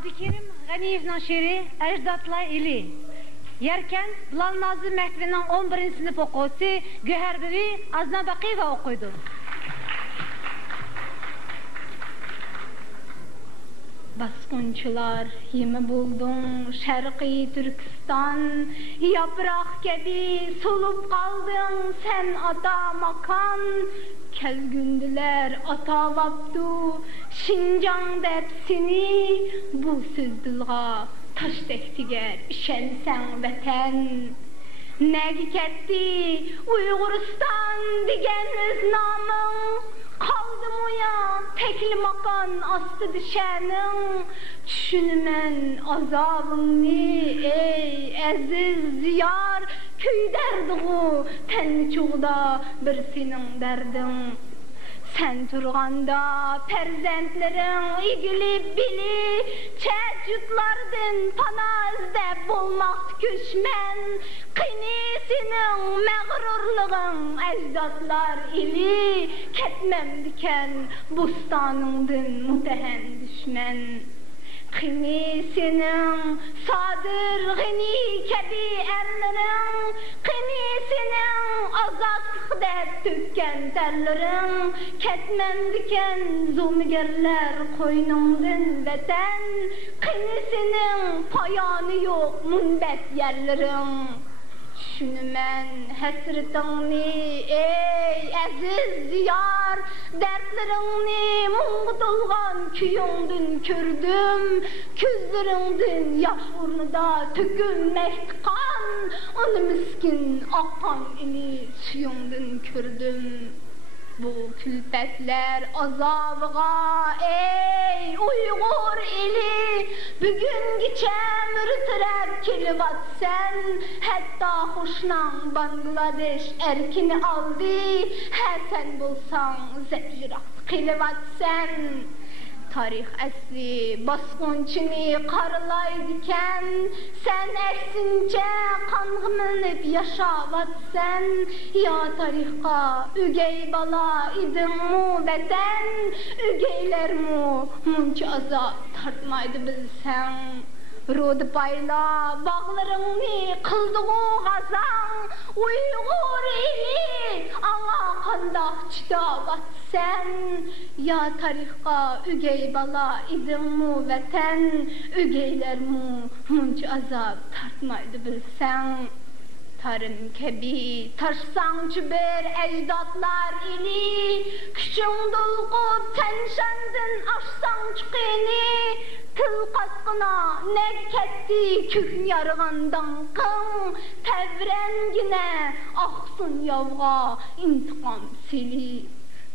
Abdülkerim Ganiyev'nin şiiri Ecdatla ili. Yerken Bilal Nazım Mektebi'nin 11. sınıf okusu Güher Bibi Azna Bakıva okuydu. Baskınçılar yemi buldun Şerqi Türkistan, yaprak gibi solup kaldın sen ata makan. Kelgündüler atavaptu Şincan depsini, bu söz dilga taş tektiger işensen veten. Negi ketti Uyguristan digen öz namın, kaldım uyan tekli makan astı düşenin. Düşünmen azabını ey aziz ziyar, köy derdiğu ten çoğda bir senin derdin. Sen turganda perzentlerin igili bili, çecutlardın pana izde bulmak küçmen. Kınisinin mağrurluğun ecdatlar ili, ketmem diken bustanındın mutehen düşmen. Kınisinin sadır gini kebi erlerin, kınisinin azatlıkta tükken terlerin. Ketmem diken zulmgerler koynumdun veten, kınisinin payanı yok munbet yerlerin. Düşünmen hasretini ey aziz ziyar, dertlerini muğdulgan küyündün kürdüm. Küzlerinden yaş urnuda tökülmekti kan, onu miskin akkan ili suyundun kürdüm. Bu külfetler azabıga ey Uygur ili, bugün geçen ürtürep kilivat sen. Hatta hoşnan Bangladeş erkini aldı, her sen bulsan zecrak kilivat sen. Tarih asli baskınçını karılaydıken, sen eksince kanğımınıp yaşavat sen. Ya tarihka ügey bala idin mu veten, ügeyler mu munç azap tartmaydı bilsen. Rod payla bağlarını kıldığı gazan, Uygur ili ana kandak çıdavat sen. Ya tarihka ügey bala idin mu veten, ügeyler mu munç azap tartmaydı bilsen. Tarım kebi taşsan çüber ecdatlar ili, küçün dolgup tenşendin aşsan çıkini. Tıl kaskına ne ketti kükün yarıgandan kın, tevrengine aksın yavga intikam sili.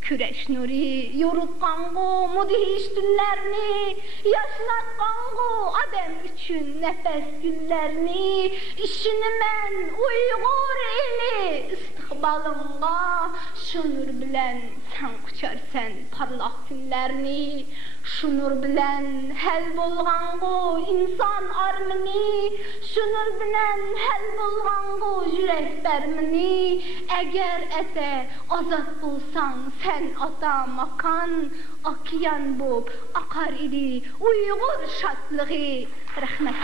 Küreş nuri yorutkangu mudiş günlerini, yaşlatkangu adem üçün nefes günlerini. İşini men Uygur ili istikbalınga, şunur bilen sen kuçarsen parlak günlerini. Şunur bilen hel bolgangu insan armini, şunur bilen hel bolgangu yürek bermini. Eğer ete azat bulsan sen ata makan, akiyan bop akar idi Uygur şatlığı. Rahmet.